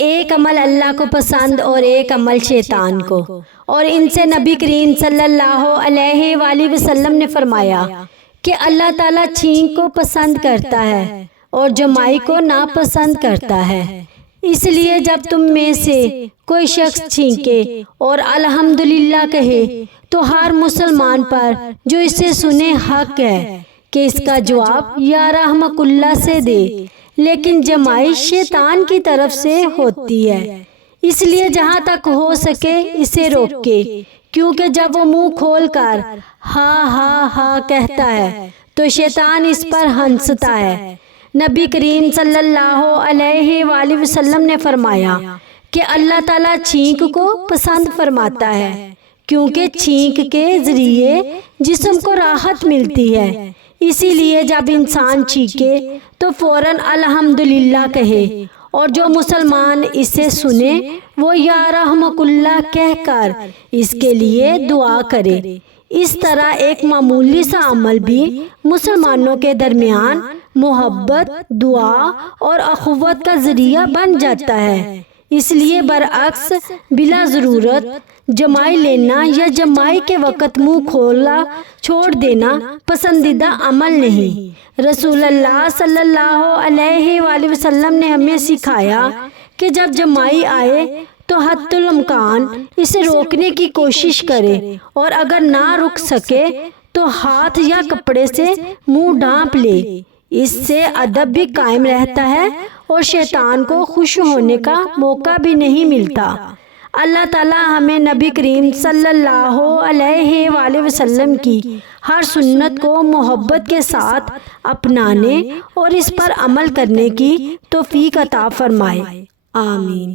ایک عمل اللہ کو پسند اور ایک عمل شیطان کو۔ اور ان سے نبی کریم صلی اللہ علیہ وآلہ وسلم نے فرمایا کہ اللہ تعالیٰ چھینک کو پسند کرتا ہے اور جمائی کو ناپسند کرتا ہے۔ اس لیے جب تم میں سے کوئی شخص چھینکے اور الحمدللہ کہے تو ہر مسلمان پر جو اسے سنے حق ہے کہ اس کا جواب یا رحمک اللہ سے دے، لیکن جمائی شیطان کی طرف سے ہوتی ہے، اس لیے جہاں تک ہو سکے اسے روکے، کیونکہ جب وہ منہ کھول کر ہاں ہاں ہاں کہتا ہے تو شیطان اس پر ہنستا ہے۔ نبی کریم صلی اللہ علیہ وآلہ وسلم نے فرمایا کہ اللہ تعالیٰ چھینک کو پسند فرماتا ہے، کیونکہ چھینک کے ذریعے جسم کو راحت ملتی ہے۔ اسی لیے جب انسان چھینکے تو فوراً الحمدللہ کہے، اور جو مسلمان اسے سنے وہ یا رحمک اللہ کہہ کر اس کے لیے دعا کرے۔ اس طرح ایک معمولی سا عمل بھی مسلمانوں کے درمیان محبت، دعا اور اخوت کا ذریعہ بن جاتا ہے۔ اس لیے برعکس بلا ضرورت جمائی لینا یا جمائی کے وقت منہ کھولا چھوڑ دینا پسندیدہ عمل نہیں۔ رسول اللہ صلی اللہ علیہ وآلہ وسلم نے ہمیں سکھایا کہ جب جمائی آئے تو حتی الامکان اسے روکنے کی کوشش کرے، اور اگر نہ رک سکے تو ہاتھ یا کپڑے سے منہ ڈھانپ لے۔ اس سے ادب بھی قائم رہتا ہے اور شیطان کو خوش ہونے کا موقع بھی نہیں ملتا۔ اللہ تعالیٰ ہمیں نبی کریم صلی اللہ علیہ وآلہ وسلم کی ہر سنت کو محبت کے ساتھ اپنانے اور اس پر عمل کرنے کی توفیق عطا فرمائے۔ آمین۔